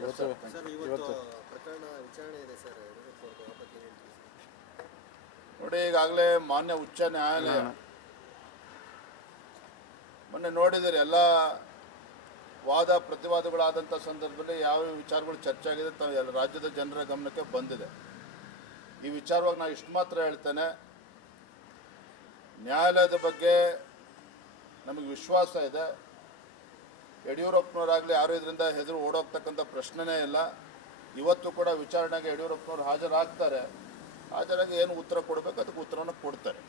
ಇವತ್ತು ಇವತ್ತು ಪ್ರಕರಣ ವಿಚಾರಣೆ ಇದೆ ಸರ್. ನೋಡಿ ಈಗಾಗಲೇ ಮಾನ್ಯ ಉಚ್ಚ ನ್ಯಾಯಾಲಯ ಮೊನ್ನೆ ನೋಡಿದರೆ ಎಲ್ಲ ವಾದ ಪ್ರತಿವಾದಗಳಾದಂಥ ಸಂದರ್ಭದಲ್ಲಿ ಯಾವ ವಿಚಾರಗಳು ಚರ್ಚೆ ಆಗಿದೆ ತಾವು ಎಲ್ಲ ರಾಜ್ಯದ ಜನರ ಗಮನಕ್ಕೆ ಬಂದಿದೆ. ಈ ವಿಚಾರವಾಗಿ ನಾನು ಇಷ್ಟು ಮಾತ್ರ ಹೇಳ್ತೇನೆ. ನ್ಯಾಯಾಲಯದ ಬಗ್ಗೆ ನಮಗೆ ವಿಶ್ವಾಸ ಇದೆ. ಯಡಿಯೂರಪ್ಪನವರಾಗಲಿ ಯಾರು ಇದರಿಂದ ಹೆದರು ಓಡೋಗ್ತಕ್ಕಂಥ ಪ್ರಶ್ನೆನೇ ಇಲ್ಲ. ಇವತ್ತು ಕೂಡ ವಿಚಾರಣೆಗೆ ಯಡಿಯೂರಪ್ಪನವರು ಹಾಜರಾಗ್ತಾರೆ. ಹಾಜರಾಗಿ ಏನು ಉತ್ತರ ಕೊಡಬೇಕು? ಅದಕ್ಕೆ ಉತ್ತರವನ್ನು ಕೊಡ್ತಾರೆ.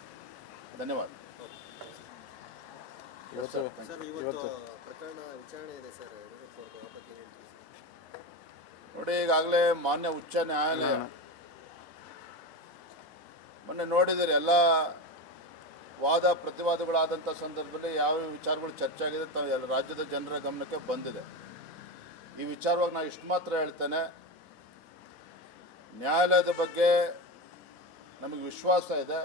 ಧನ್ಯವಾದ. ನೋಡಿ ಈಗಾಗಲೇ ಮಾನ್ಯ ಉಚ್ಚ ನ್ಯಾಯಾಲಯ ಮೊನ್ನೆ ನೋಡಿದರೆ ಎಲ್ಲ ವಾದ ಪ್ರತಿವಾದಗಳಾದಂಥ ಸಂದರ್ಭದಲ್ಲಿ ಯಾವ ವಿಚಾರಗಳು ಚರ್ಚೆ ಆಗಿದೆ ತಾವು ಎಲ್ಲ ರಾಜ್ಯದ ಜನರ ಗಮನಕ್ಕೆ ಬಂದಿದೆ. ಈ ವಿಚಾರವಾಗಿ ನಾನು ಇಷ್ಟು ಮಾತ್ರ ಹೇಳ್ತೇನೆ. ನ್ಯಾಯಾಲಯದ ಬಗ್ಗೆ ನಮಗೆ ವಿಶ್ವಾಸ ಇದೆ.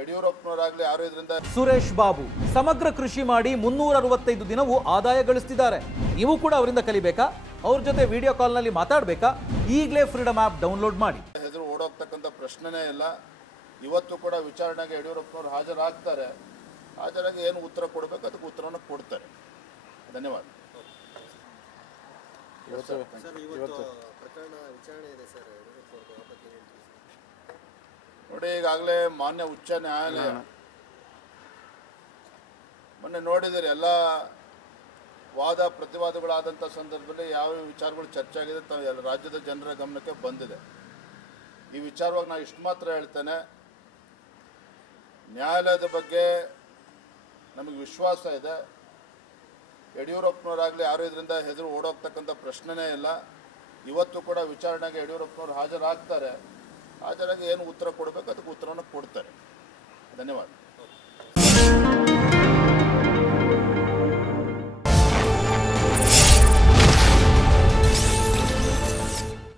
ಯಡಿಯೂರಪ್ಪನವರಾಗಲಿ ಯಾರು ಇದರಿಂದ ಸುರೇಶ್ ಬಾಬು ಸಮಗ್ರ ಕೃಷಿ ಮಾಡಿ ಮುನ್ನೂರ ಅರವತ್ತೈದು ದಿನವೂ ಆದಾಯ ಗಳಿಸ್ತಿದ್ದಾರೆ. ನೀವು ಕೂಡ ಅವರಿಂದ ಕಲಿಬೇಕಾ? ಅವ್ರ ಜೊತೆ ವಿಡಿಯೋ ಕಾಲ್ನಲ್ಲಿ ಮಾತಾಡಬೇಕಾ? ಈಗಲೇ ಫ್ರೀಡಮ್ ಆ್ಯಪ್ ಡೌನ್ಲೋಡ್ ಮಾಡಿ. ಹೆದರು ಓಡೋಗ್ತಕ್ಕಂಥ ಪ್ರಶ್ನೆನೇ ಇಲ್ಲ. ಇವತ್ತು ಕೂಡ ವಿಚಾರಣೆಗೆ ಯಡಿಯೂರಪ್ಪನವರು ಹಾಜರಾಗ್ತಾರೆ. ಹಾಜರಾಗಿ ಏನು ಉತ್ತರ ಕೊಡಬೇಕು? ಅದಕ್ಕೆ ಉತ್ತರವನ್ನು ಕೊಡ್ತಾರೆ. ಧನ್ಯವಾದ. ನೋಡಿ ಈಗಾಗಲೇ ಮಾನ್ಯ ಉಚ್ಚ ನ್ಯಾಯಾಲಯ ಮೊನ್ನೆ ನೋಡಿದರೆ ಎಲ್ಲ ವಾದ ಪ್ರತಿವಾದಗಳಾದಂಥ ಸಂದರ್ಭದಲ್ಲಿ ಯಾವ ವಿಚಾರಗಳು ಚರ್ಚೆ ಆಗಿದೆ ತಾವು ಎಲ್ಲ ರಾಜ್ಯದ ಜನರ ಗಮನಕ್ಕೆ ಬಂದಿದೆ. ಈ ವಿಚಾರವಾಗಿ ನಾನು ಇಷ್ಟು ಮಾತ್ರ ಹೇಳ್ತೇನೆ. ನ್ಯಾಯಾಲಯದ ಬಗ್ಗೆ ನಮಗೆ ವಿಶ್ವಾಸ ಇದೆ. ಯಡಿಯೂರಪ್ಪನವರಾಗಲಿ ಯಾರು ಇದರಿಂದ ಹೆದರು ಓಡೋಗ್ತಕ್ಕಂಥ ಪ್ರಶ್ನೆನೇ ಇಲ್ಲ. ಇವತ್ತು ಕೂಡ ವಿಚಾರಣೆಗೆ ಯಡಿಯೂರಪ್ಪನವರು ಹಾಜರಾಗ್ತಾರೆ. ಹಾಜರಾಗಿ ಏನು ಉತ್ತರ ಕೊಡಬೇಕು, ಅದಕ್ಕೆ ಉತ್ತರವನ್ನು ಕೊಡ್ತಾರೆ. ಧನ್ಯವಾದ.